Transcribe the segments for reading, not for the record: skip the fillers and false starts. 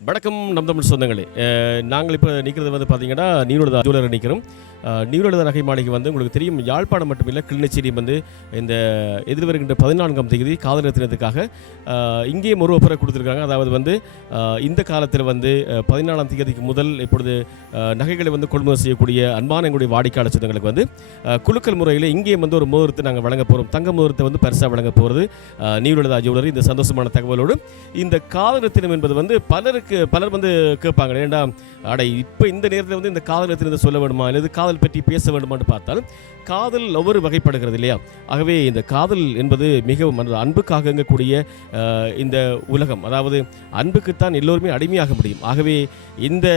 வணக்கம் நம் தமிழ் சொந்தங்களே. நாங்கள் இப்போ நிற்கிறது வந்து பார்த்தீங்கன்னா நியூலதா ஜுவல்லரி நிற்கிறோம். நியூலதா நகை மாளிகை வந்து உங்களுக்கு தெரியும், யாழ்ப்பாணம் மட்டுமில்லை கிளிநொச்சியிலே வந்து இந்த எதிர்வருகின்ற 14ஆம் தேதி காதலர் தினத்துக்காக இங்கேயும் ஒரு ஒப்பரை கொடுத்துருக்காங்க. அதாவது வந்து இந்த காலத்தில் வந்து 14ஆம் தேதிக்கு முதல் இப்பொழுது நகைகளை வந்து கொள்முதல் செய்யக்கூடிய அன்பான எங்களுடைய வாடிக்கையாளர் சொந்தங்களுக்கு வந்து குலுக்கல் முறையில் இங்கேயும் வந்து ஒரு மோதிரத்தை நாங்கள் வழங்க போகிறோம். தங்க மோதிரத்தை வந்து பரிசாக வழங்க போகிறது நியூலதா ஜுவல்லரி. இந்த சந்தோஷமான தகவலோடு இந்த காதலர் தினம் என்பது வந்து பலர் வந்து கேட்பாங்க, ஏண்டா இப்போ இந்த நேரத்தில் வந்து இந்த காதலர் தினத்தை சொல்ல வேண்டுமா அல்லது காதல் பற்றி பேச வேண்டுமான்னு பார்த்தால் காதல் ஒவ்வொரு வகைப்படுகிறது இல்லையா? ஆகவே இந்த காதல் என்பது மிகவும் அன்புக்காக இயங்கக்கூடிய இந்த உலகம், அதாவது அன்புக்குத்தான் எல்லோருமே அடிமையாக முடியும். ஆகவே இந்த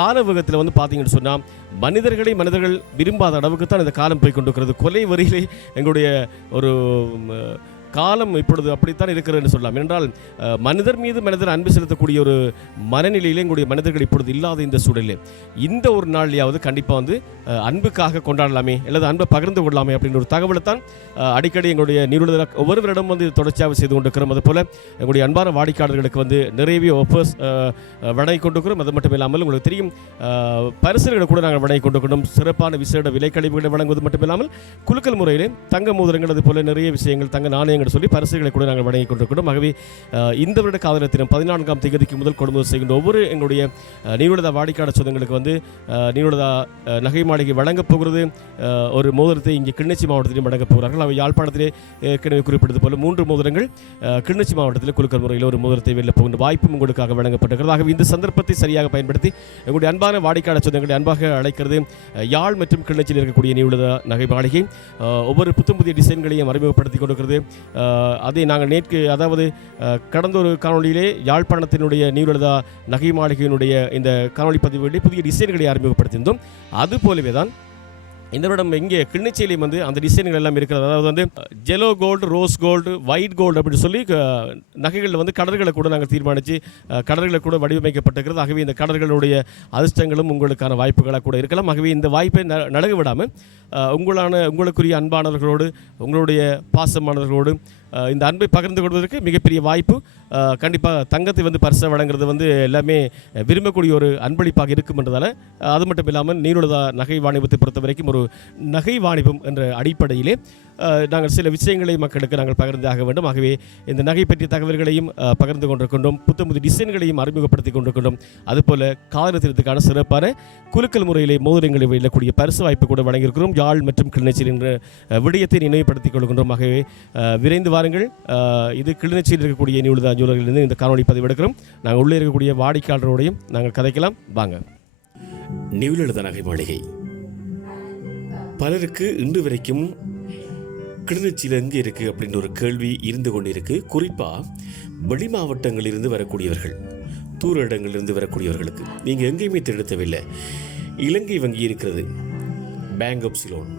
காலவகத்தில் வந்து பார்த்தீங்கன்னு சொன்னால் மனிதர்கள் விரும்பாத அளவுக்கு தான் இந்த காலம் போய் கொண்டிருக்கிறது. கொலை வரியிலே எங்களுடைய ஒரு காலம் இப்பொழுது அப்படித்தான் இருக்கிறதுன்னு சொல்லலாம். என்றால் மனிதர் மீது மனிதர் அன்பு செலுத்தக்கூடிய ஒரு மனநிலையிலே எங்களுடைய மனிதர்கள் இப்பொழுது இல்லாத இந்த சூழலில் இந்த ஒரு நாள்லையாவது கண்டிப்பாக வந்து அன்புக்காக கொண்டாடலாமே அல்லது அன்பை பகிர்ந்து கொள்ளலாமே அப்படின்ற ஒரு தகவலை தான் அடிக்கடி எங்களுடைய நிறுவன ஒவ்வொருவரிடம் வந்து தொடர்ச்சியாக செய்து கொண்டிருக்கிறோம். அதுபோல் எங்களுடைய அன்பான வாடிக்கையாளர்களுக்கு வந்து நிறையவே ஆஃபர்ஸ் வழங்கி கொண்டிருக்கிறோம். அது மட்டும் இல்லாமல் உங்களுக்கு தெரியும், பரிசுகளை கூட நாங்கள் வழங்கி கொண்டிருக்கிறோம். சிறப்பான விசேட விலைக்கழிவுகளை வழங்குவது மட்டும் இல்லாமல் குலுக்கல் முறையிலே தங்க மோதிரங்கள் அது போல நிறைய விஷயங்கள், தங்க நாணயங்கள் சொல்லி பரிசுகளை கூட நாங்கள் வழங்கி கொண்டிருக்கிறோம். ஆகவே இந்த வருட காதலர் தினம் 14ஆம் தேதிக்கு முதல் கொள்முதல் செய்கின்ற ஒவ்வொரு எங்களுடைய நிறுவன வாடிக்கையாளர் சொந்தங்களுக்கு வந்து நிறுவன நகை மாளிகை வழங்கப் போகிறது ஒரு மோதிரத்தை இங்கே கிளிநொச்சி மாவட்டத்திலும் வழங்கப் போகிறார்கள். அவை யாழ்ப்பாணத்திலே ஏற்கனவே குறிப்பிட்டது போல 3 மோதிரங்கள் கிளிநொச்சி மாவட்டத்தில் குலுக்கல் முறையில் ஒரு மோதிரத்தை வெளில போகின்ற வாய்ப்பும் உங்களுக்காக வழங்கப்பட்டிருக்கிறது. ஆகவே இந்த சந்தர்ப்பத்தை சரியாக பயன்படுத்தி எங்களுடைய அன்பான வாடிக்கையாளர் சொந்தங்களை அன்பாக அழைக்கிறது யாழ் மற்றும் கிளிநொச்சியில் இருக்கக்கூடிய நிறுவன நகை மாளிகை. ஒவ்வொரு புதிய டிசைன்களையும் அறிமுகப்படுத்தி கொடுக்கிறது. அதை நாங்கள் அதாவது கடந்த ஒரு காணொலியிலே யாழ்ப்பாணத்தினுடைய நியூலதா நகை மாளிகையினுடைய இந்த காணொலி பதிவுகளிலே புதிய டிசைன்களை அறிமுகப்படுத்தியிருந்தோம். அது போலவே தான் இந்த வருடம் இங்கே கிளிநொச்சியிலையும் வந்து அந்த டிசைன்கள் எல்லாம் இருக்கிறது. அதாவது வந்து yellow gold, rose gold, white gold அப்படின்னு சொல்லி நகைகளில் வந்து கடல்களை கூட நாங்கள் தீர்மானித்து கடல்களை கூட வடிவமைக்கப்பட்டிருக்கிறது. ஆகவே இந்த கடல்களுடைய அதிர்ஷ்டங்களும் உங்களுக்கான வாய்ப்புகளாக கூட இருக்கலாம். ஆகவே இந்த வாய்ப்பை நழுக விடாமல் உங்களுக்குரிய அன்பானவர்களோடு உங்களுடைய பாசமானவர்களோடு இந்த அன்பை பகிர்ந்து கொள்வதற்கு மிகப்பெரிய வாய்ப்பு. கண்டிப்பாக தங்கத்தை வந்து பரிசை வழங்குறது வந்து எல்லாமே விரும்பக்கூடிய ஒரு அன்பளிப்பாக இருக்கும் என்றதால் அது மட்டும் இல்லாமல் நீருலதா நகை வாணிபத்தை பொறுத்த வரைக்கும் ஒரு நகை வாணிபம் என்ற அடிப்படையிலே நாங்கள் சில விஷயங்களை மக்களுக்கு நாங்கள் பகிர்ந்தாக வேண்டும். ஆகவே இந்த நகை பற்றிய தகவல்களையும் பகிர்ந்து கொண்டிருக்கின்றோம், புதிய டிசைன்களையும் அறிமுகப்படுத்தி கொண்டிருக்கின்றோம். அதுபோல் காதலர் தினத்துக்கான சிறப்பான குலுக்கல் முறையிலே மோதிரங்களை வெல்லக்கூடிய பரிசு வாய்ப்பு கூட வழங்கியிருக்கிறோம். யாழ் மற்றும் கிளிநொச்சியில் என்ற விடயத்தை நினைவுபடுத்திக் கொள்கின்றோம். ஆகவே விரைந்து வாருங்கள். இது கிளிநொச்சியில் இருக்கக்கூடிய நியூலதா ஜுவல்லரியிலிருந்து இந்த காணொலி பதிவு எடுக்கிறோம். நாங்கள் உள்ளே இருக்கக்கூடிய வாடிக்கையாளரோடையும் நாங்கள் கதைக்கலாம் வாங்க. நியூலதா நகை மாளிகை பலருக்கு இன்று வரைக்கும் கிளிநொச்சியில் எங்கே இருக்குது அப்படின்ற ஒரு கேள்வி இருந்து கொண்டு இருக்குது. குறிப்பாக வெளி மாவட்டங்களிலிருந்து வரக்கூடியவர்கள், தூர இடங்களிலிருந்து வரக்கூடியவர்களுக்கு நீங்கள் எங்கேயுமே தேடத்தவில்லை. இலங்கை வங்கி இருக்கிறது, பேங்க் ஆஃப் சிலோன்,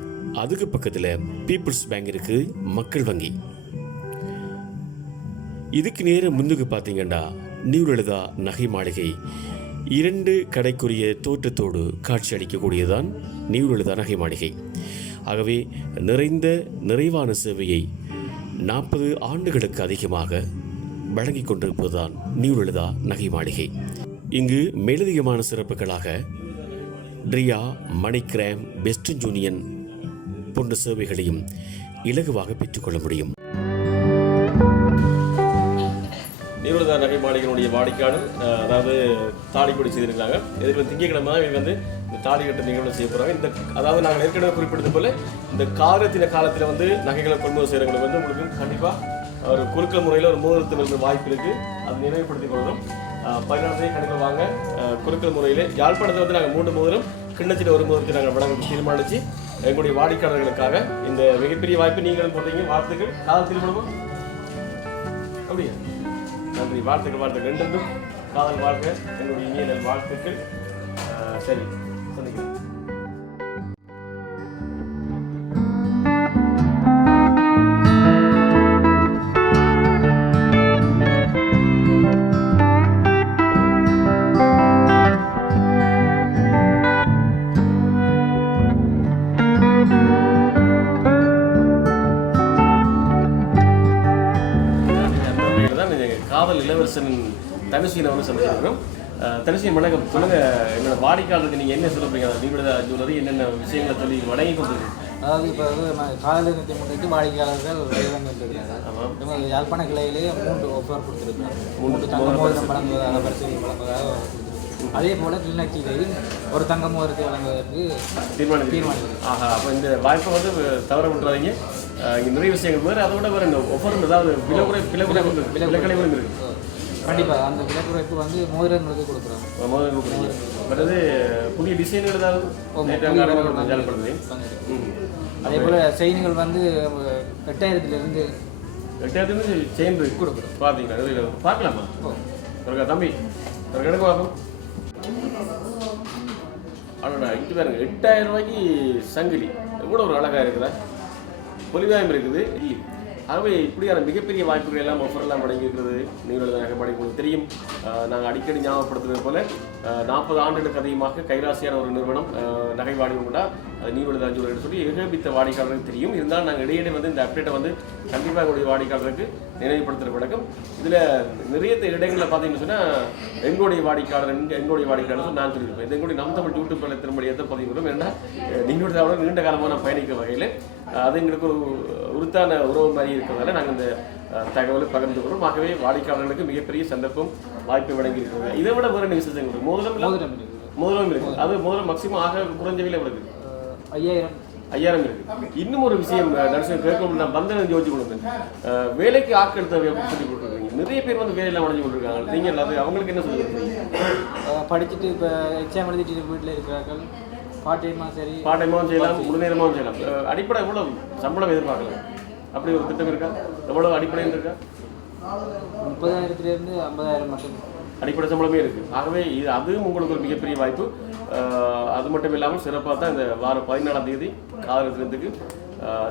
அதுக்கு பக்கத்தில் பீப்புள்ஸ் பேங்க் இருக்குது, மக்கள் வங்கி. இதுக்கு நேரம் முன்னுக்கு பார்த்தீங்கன்னா நியூலதா நகை மாளிகை 2 கடைக்குரிய தோற்றத்தோடு காட்சி அளிக்கக்கூடியதான் நியூலதா நகை மாளிகை. ஆகவே நிறைவான சேவையை 40 ஆண்டுகளுக்கு அதிகமாக வழங்கி கொண்டிருப்பதுதான் நியூலதா நகை மாளிகை. இங்கு மேலதிகமான சிறப்புகளாக ட்ரியா, மணிகிராம், வெஸ்டர்ன் யூனியன் போன்ற சேவைகளையும் இலகுவாக பெற்றுக்கொள்ள முடியும். நியூலதா நகை மாளிகையினுடைய வாடிக்கையாளர் அதாவது தாலிப்பொடி செய்திருக்காங்க. எதிர்ப்பு திங்கட்கிழமை இவங்க வந்து இந்த தாலி கட்ட நிகழ்வு செய்ய போகிறாங்க. இந்த அதாவது நாங்கள் ஏற்கனவே குறிப்பிட்டது போல இந்த காலத்தின காலத்தில் வந்து நகைகளை கொள்முதல் செய்கிறவங்களுக்கு வந்து உங்களுக்கு கண்டிப்பாக ஒரு குலுக்கல் முறையில் ஒரு மோதிரத்தில் இருந்த வாய்ப்பு இருக்குது. அதை நினைவுபடுத்திக் கொள்கிறோம். 14 கண்டிப்பாக வாங்க. குலுக்கல் முறையில் யாழ்ப்பாணத்தில் வந்து நாங்கள் 3 மோதிரம், கிண்ணச்சில் ஒரு மோதிரத்தை நாங்கள் வழங்க தீர்மானித்து எங்களுடைய வாடிக்கையாளர்களுக்காக இந்த மிகப்பெரிய வாய்ப்பு நீங்களும் போடுறீங்க. வாழ்த்துக்கள். காதல் திருமணமா அப்படியா? நன்றி. வாழ்த்துக்கள். ரெண்டும் காதல் வாழ்க்கை என்னுடைய இனிய நல் வாழ்த்துக்கள். சரி, சந்திக்கிறேன். காதல் இளவரசன் தனுஷ் தனுஷினை வந்து சந்திச்சிருக்கிறோம். தனுஷின் வணக்கம். சொல்லுங்கள், எங்களோட வாடிக்கையாளருக்கு நீங்கள் என்ன சொல்லுறீங்க? நீங்களோட ஜுவல்லரி என்னென்ன விஷயங்களை சொல்லி வழங்கி கொண்டிருக்கு? அதாவது இப்போ காதல் தினத்தை முன்னிட்டு வாடிக்கையாளர்கள் வந்துருக்கிறாங்க. யாழ்ப்பாண கிளையிலேயே 3 ஆஃபர் கொடுத்துருக்காங்க. 3 தங்க மோதிரம் வழங்குவதாக, பரிசீலனை வழங்குவதாக. அதே போல் கிளிநொச்சியிலேயும் ஒரு தங்க மோதிரத்தை வழங்குவதற்கு தீர்மானிக்கிறது. ஆஹா, அப்போ இந்த வாய்ப்பை வந்து தவற விட்டுறாதீங்க. இங்கே நிறைய விஷயங்கள் வேறு, அதை விட வேறு இந்த ஒஃபர் ஏதாவது விலைக்குறைவு இருக்குது. கண்டிப்பாக அந்த விலைக்குறைப்பு வந்து மோதிரங்களுக்கு கொடுக்குறாங்க. மோதிரம் கொடுக்குறீங்க. அதாவது புதிய டிசைன்கள் ஏதாவது ஜாலப்படுது. அதே போல் செயின்கள் வந்து 8000 செயின் கொடுக்குறோம். பார்த்தீங்களா? பார்க்கலாமா? ஒரு தம்பி ஒரு கிடக்கு பார்ப்போம். அடடா, இங்கே பாருங்க, 8000 ரூபாய்க்கு சங்கிலி எவ்வளோ ஒரு அழகாக இருக்குதா, பொலிவாயம் இருக்குது. இல்லை, ஆகவே இப்படியான மிகப்பெரிய வாய்ப்புகள் எல்லாம் ஆஃபர்லாம் வழங்கியிருக்கிறது நீங்களோட நகைமாடி. உங்களுக்கு தெரியும், நாங்கள் அடிக்கடி ஞாபகப்படுத்துவது போல 40 ஆண்டுகளுக்கு அதிகமாக கைராசியான ஒரு நிறுவனம் நகை வாடிக்கை கொண்டா அது நீங்களோட ஜுவல்லரி சொல்லி ஏகபித்த வாடிக்கையாளருக்கு தெரியும். இருந்தாலும் நாங்கள் இடையிடையே வந்து இந்த அப்டேட்டை வந்து கண்டிப்பாக எங்களுடைய வாடிக்கையாளருக்கு நினைவுபடுத்துகிற வழக்கம். இதில் நிறைய இடங்களில் பார்த்தீங்கன்னு சொன்னால் எங்களுடைய வாடிக்கையாளர் நான் சொல்லியிருப்பேன். இது எங்களுடைய நம் தமிழ் யூடியூப் திரும்படி எதை பதிவுகிறோம். ஏன்னா நீங்களோட தவிர நீண்ட காலமாக பயணிக்கிற வகையில் அது எங்களுக்கு ஒரு உறுத்தான உறவு மாதிரி இருக்கிறதால நாங்கள் இந்த தகவலை பகிர்ந்து கொள்கிறோம். ஆகவே வாடிக்கையாளர்களுக்கு மிகப்பெரிய சந்தர்ப்பம் வாய்ப்பை வழங்கியிருக்கிறாங்க. இதை விட வேறு என்ன விஷயம் எங்களுக்கு மோதிரம் இருக்குது. அது மோதிரம் மேக்சிமம் ஆக குறைஞ்ச விலை இருக்குது, 5000 இருக்கு. இன்னும் ஒரு விஷயம் தரிசனம் கேட்கணும், நான் வந்தேன் யோசிச்சு கொடுத்தேன். வேலைக்கு ஆட்கள் தேவை அப்படின்னு சொல்லி கொடுத்துருக்கீங்க. நிறைய பேர் வந்து வேலையெல்லாம் அடைஞ்சு கொண்டிருக்காங்க. நீங்கள் அது அவங்களுக்கு என்ன சொல்லியிருக்கீங்க? படிச்சுட்டு இப்போ எக்ஸாம் எழுதிட்டு வீட்டில் இருக்கிறார்கள். பார்ட் டைமாகவும் செய்யலாம், முழு நேரமாகவும் செய்யலாம். அடிப்படை எவ்வளோ சம்பளம் எதிர்பார்க்கலாம்? அப்படி ஒரு திட்டம் இருக்கா? எவ்வளோ அடிப்படையில் இருக்கா? 30,000 to 50,000 மட்டும் அடிப்படை சம்பளமே இருக்குது. ஆகவே இது அதுவும் உங்களுக்கு ஒரு மிகப்பெரிய வாய்ப்பு. அது மட்டும் இல்லாமல் சிறப்பாக தான் இந்த வாரம் 14ஆம் தேதி காதல் தினத்துக்கு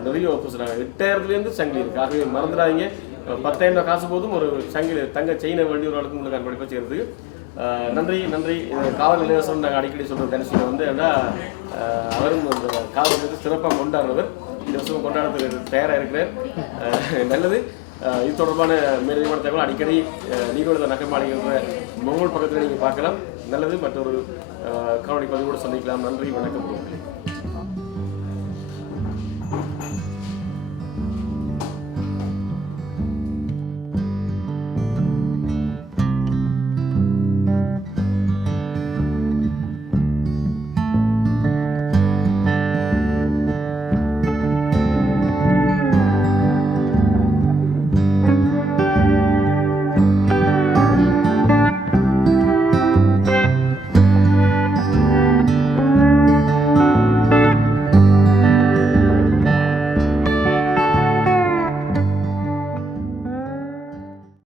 நிறைய ஆஃபர்ஸ் 8000 சங்கிலி இருக்குது. ஆகவே மறந்துடாதீங்க. 10,000 காசு போதும் ஒரு சங்கிலி தங்க செயினை வேண்டிய ஒரு ஆளுக்கு உங்களுக்கு அன்பளிப்பாக செய்கிறதுக்கு. நன்றி. காவல் இலவசம் நாங்கள் அடிக்கடி சொல்கிற தனுஷில் வந்து ஏன்னா அவரும் இந்த காவல் சிறப்பாக கொண்டாடுறவர். இந்த வருஷம் கொண்டாடுறதுக்கு தயாராக இருக்கிறார். நல்லது. இது தொடர்பான மேலதிகமான தகவல் அடிக்கடி நீங்களோட நகைமாளிகை முகநூல் பக்கத்தில் நீங்கள் பார்க்கலாம். நல்லது. மற்றொரு காணொலி பதிவோடு சந்திக்கலாம். நன்றி, வணக்கம்.